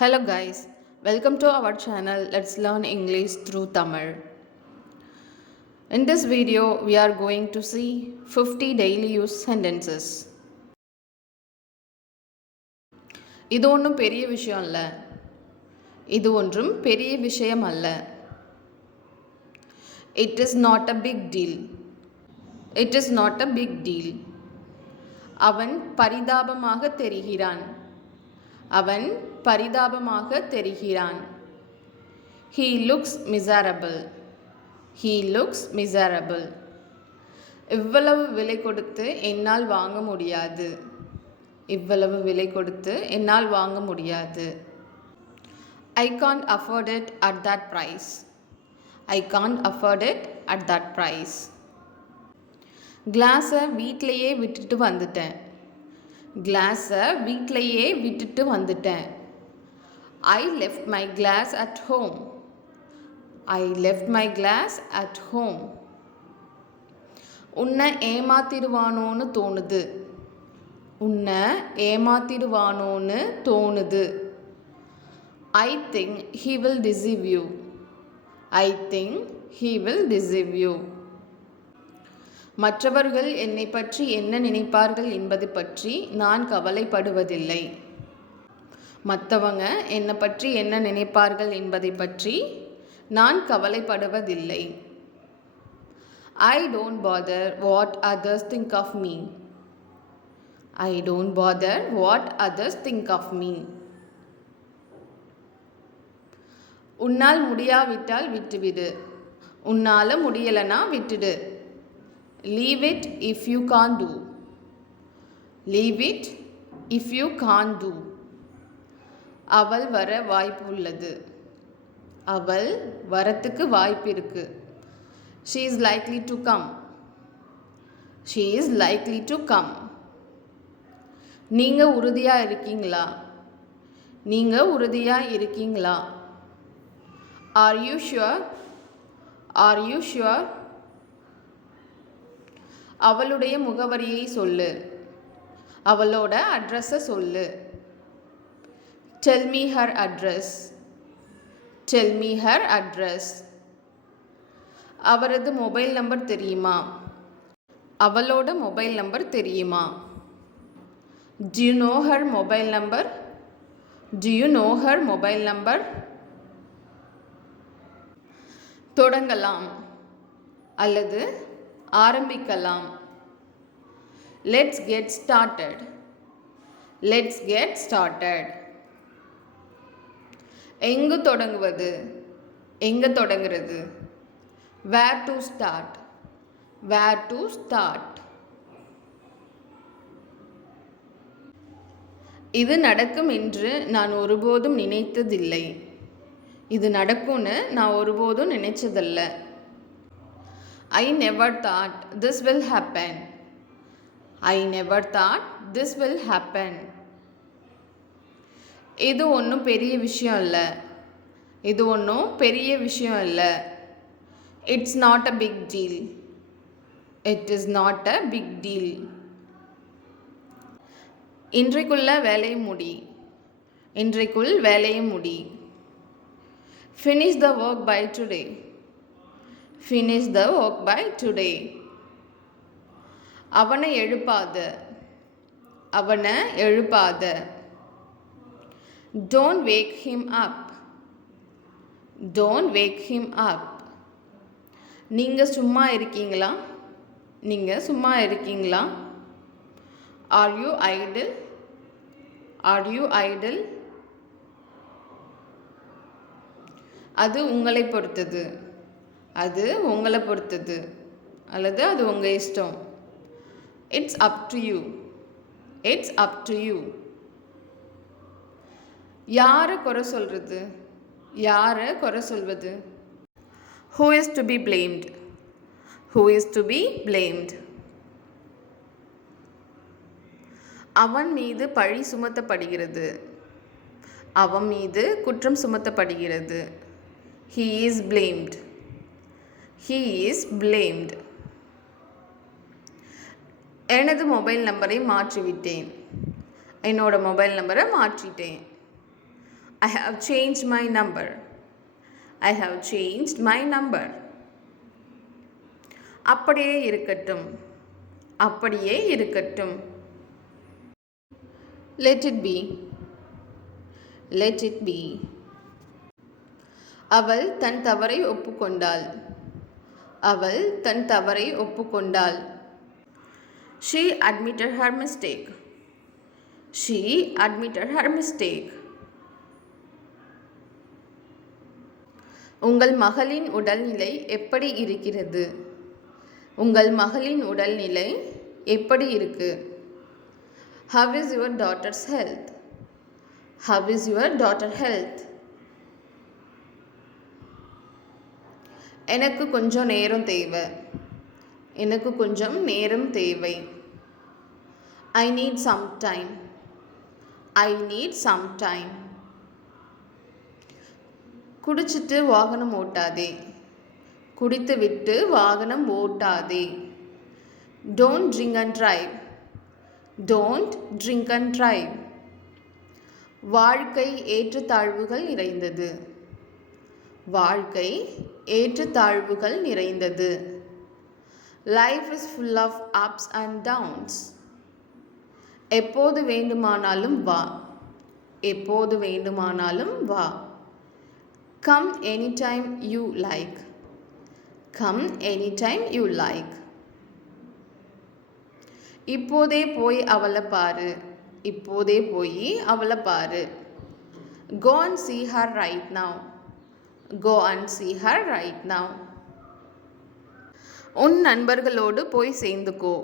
Hello guys, welcome to our channel. Let's learn English through Tamil. In this video, we are going to see 50 daily use sentences. இது ஒன்றும் பெரிய விஷயம் அல்ல. இது ஒன்றும் பெரிய விஷயம் அல்ல. It is not a big deal. It is not a big deal. அவன் பரிதாபமாக தெரிகிறான். அவன் பரிதாபமாக தெரிகிறான். He looks miserable. He looks miserable. இவ்வளவு விலை கொடுத்து என்னால் வாங்க முடியாது. இவ்வளவு விலை கொடுத்து என்னால் வாங்க முடியாது. I can't afford it at that price. I can't afford it at that price. கிளாஸை வீட்டிலையே விட்டுட்டு வந்துட்டேன். கிளாஸை வீட்டிலையே விட்டுட்டு வந்துட்டேன். I left my glass at home. I left my glass at home. உன்னை ஏமாத்திடுவானோன்னு தோணுது. உன்னை ஏமாத்திடுவானோன்னு தோணுது. I think he will deceive you. I think he will deceive you. மற்றவர்கள் என்னை பற்றி என்ன நினைப்பார்கள் என்பது பற்றி நான் கவலைப்படுவதில்லை. மற்றவங்க என்னை பற்றி என்ன நினைப்பார்கள் என்பதை பற்றி நான் கவலைப்படுவதில்லை. I don't bother what others think of me. I don't bother what others think of me. உன்னால் முடியாவிட்டால் விட்டுவிடு. உன்னால் முடியலனா விட்டுடு. Leave it if you can't do. Leave it if you can't do. அவள் வர வாய்ப்பு உள்ளது. அவள் வரத்துக்கு வாய்ப்பு இருக்கு. She is likely to come. She is likely to come. நீங்க உறுதியா இருக்கீங்களா? நீங்க உறுதியா இருக்கீங்களா? Are you sure? Are you sure? அவளுடைய முகவரியை சொல்லு. அவளோட அட்ரஸை சொல்லு. Tell me her address. Tell me her address. அவரது மொபைல் நம்பர் தெரியுமா? அவளோட மொபைல் நம்பர் தெரியுமா? Do you know her mobile number? Do you know her mobile number? தொடங்கலாம் அல்லது ஆரம்பிக்கலாம். Let's get started. Let's get started. எங்கு தொடங்குவது? எங்க தொடங்குறது? Where to start? Where to start? இது நடக்கும் என்று நான் ஒருபோதும் நினைத்ததில்லை. இது நடக்கும்னு நான் ஒருபோதும் நினைச்சதில்லை. I never thought this will happen. I never thought this will happen. இது ஒன்றும் பெரிய விஷயம் இல்லை. இது ஒன்றும் பெரிய விஷயம் இல்லை. It's not a big deal. It is not a big deal. இன்றைக்குள்ள வேலையை முடி. இன்றைக்குள் வேலையை முடி. Finish the work by today. Finish the work by today. அவனை எழுப்பாத. அவனை எழுப்பாத. Don't wake him up. Don't wake him up. நீங்க சும்மா இருக்கீங்களா? நீங்க சும்மா இருக்கீங்களா? Are you idle? Are you idle? அது உங்களை பொறுத்தது. அது உங்களை பொறுத்தது அல்லது அது உங்கள் இஷ்டம். It's up to you. It's up to you. யாரை குறை சொல்றது? யாரை குறை சொல்வது? Who is to be blamed? Who is to be blamed? அவன் மீது பழி சுமத்தப்படுகிறது. அவன் மீது குற்றம் சுமத்தப்படுகிறது. He is blamed. He is blamed. எனது மொபைல் நம்பரை மாற்றிவிட்டேன். என்னோட மொபைல் நம்பரை மாற்றிட்டேன். I have changed my number. I have changed my number. அப்படியே இருக்கட்டும். அப்படியே இருக்கட்டும். Let it be. Let it be. அவள் தன் தவறை ஒப்புக்கொண்டாள். அவள் தன் தவறை ஒப்புக்கொண்டாள். She admitted her mistake. She admitted her mistake. உங்கள் மகளின் உடல்நிலை எப்படி இருக்கிறது? உங்கள் மகளின் உடல்நிலை எப்படி இருக்கு? How is your daughter's health? How is your daughter's health? எனக்கு கொஞ்சம் நேரம் தேவை. எனக்கு கொஞ்சம் நேரம் தேவை. I need some time. I need some time. குடிச்சிட்டு வாகனம் ஓட்டாதே. குடித்துவிட்டு வாகனம் ஓட்டாதே. Don't drink and drive. Don't drink and drive. வாழ்க்கை ஏற்றத்தாழ்வுகள் நிறைந்தது. வாழ்க்கை ஏற்றத்தாழ்வுகள் நிறைந்தது. Life is full of ups and downs. எப்போது வேண்டுமானாலும் வா. எப்போது வேண்டுமானாலும் வா. Come anytime you like. Come anytime you like. இப்போதே போய் அவளை பாரு. இப்போதே போய் அவளை பாரு. Go and see her right now. Go and see her right now. உன் நண்பர்களோடு போய் சேர்ந்துக்கோ.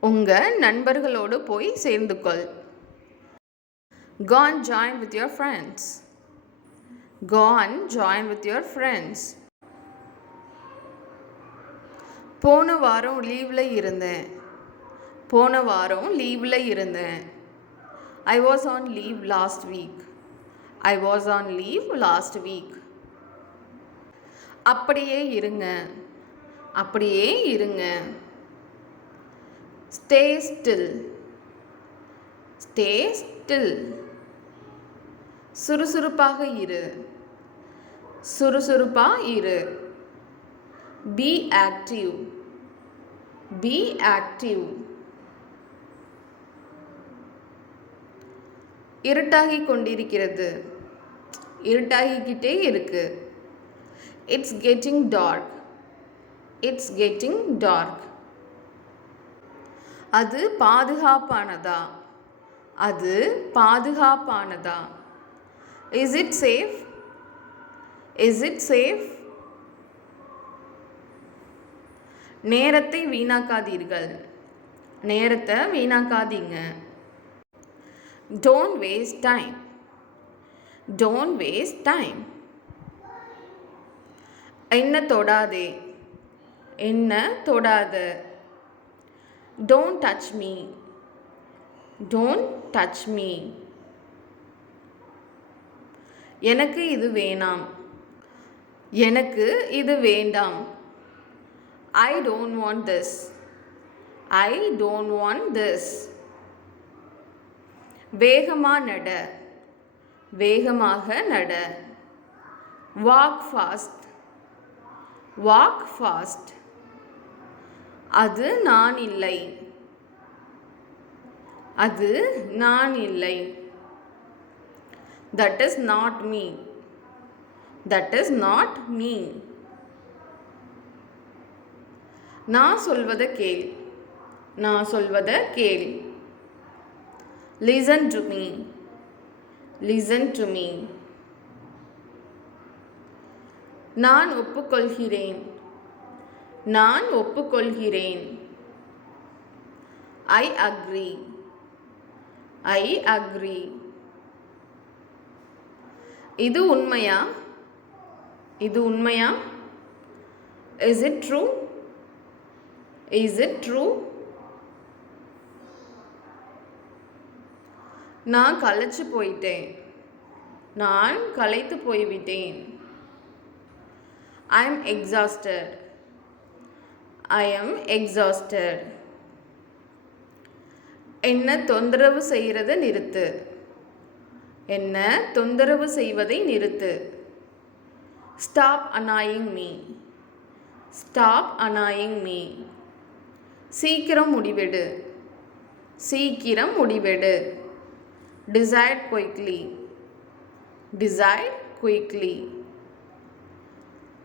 உங்க நண்பர்களோடு போய் சேர்ந்துக்கொள். Go and join with your friends. Go and join with your friends. போன வாரம் லீவில் இருந்தேன். போன வாரம் லீவில் இருந்தேன். I was on leave last week. I was on leave last week. அப்படியே இருங்க. அப்படியே இருங்க. Stay still. Stay still. சுறுசுறுப்பாக இரு. சுறுசுறுப்பா இரு. Be active. Be active. இருட்டாகி கொண்டிருக்கிறது. இருட்டாகிக்கிட்டே இருக்கு. It's getting dark. It's getting dark. அது பாதுகாப்பானதா? அது பாதுகாப்பானதா? Is it safe? Is it safe? நேரத்தை வீணாக்காதீர்கள். நேரத்தை வீணாக்காதீங்க. Don't waste time. Don't waste time. என்ன தொடாதே. என்ன தொடாத. Don't touch me. Don't touch me. எனக்கு இது வேணாம். எனக்கு இது வேண்டாம். I don't want this. I don't want this. வேகமா நட. வேகமாக நட. Walk fast. Walk fast. அது நான் இல்லை. அது நான் இல்லை. That is not me. That is not me. நான் சொல்வதை கேள். நான் சொல்வதை கேள். Listen to me. Listen to me. நான் ஒப்புக்கொள்கிறேன். நான் ஒப்புக்கொள்கிறேன். I agree. I agree. இது உண்மையா? இது உண்மையா? Is it true? Is it true? நான் களைச்சு போயிட்டேன். நான் களைத்து போய்விட்டேன். I am exhausted. I am exhausted. என்ன தொந்தரவு செய்யறத நிறுத்து. என்ன தொந்தரவு செய்வதை நிறுத்து. Stop annoying me. Stop annoying me. சீக்கிரம் முடிவெடு. சீக்கிரம் முடிவெடு. Decide quickly. Decide quickly.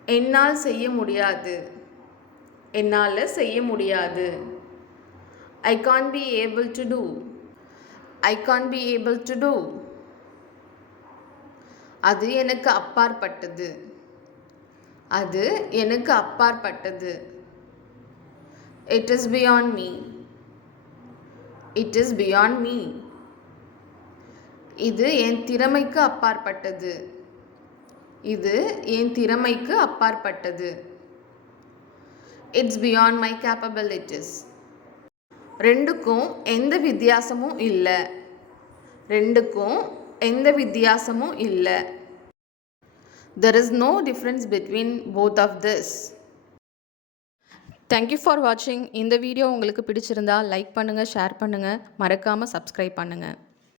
என்னால் செய்ய முடியாது. என்னால் செய்ய முடியாது. I can't be able to do. I can't be able to do. அது எனக்கு அப்பாற்பட்டது. அது எனக்கு அப்பாற்பட்டது. It is beyond me. It is beyond me. இது என் திறமைக்கு அப்பாற்பட்டது. இது என் திறமைக்கு அப்பாற்பட்டது. It's beyond my capabilities. ரெண்டுக்கும் எந்த வித்தியாசமும் இல்லை. ரெண்டுக்கும் எந்த வித்தியாசமும் இல்லை. There is no difference between both of this. Thank you for watching. இந்த வீடியோ உங்களுக்கு பிடிச்சிருந்தா லைக் பண்ணுங்கள், ஷேர் பண்ணுங்கள், மறக்காமல் சப்ஸ்கிரைப் பண்ணுங்கள்.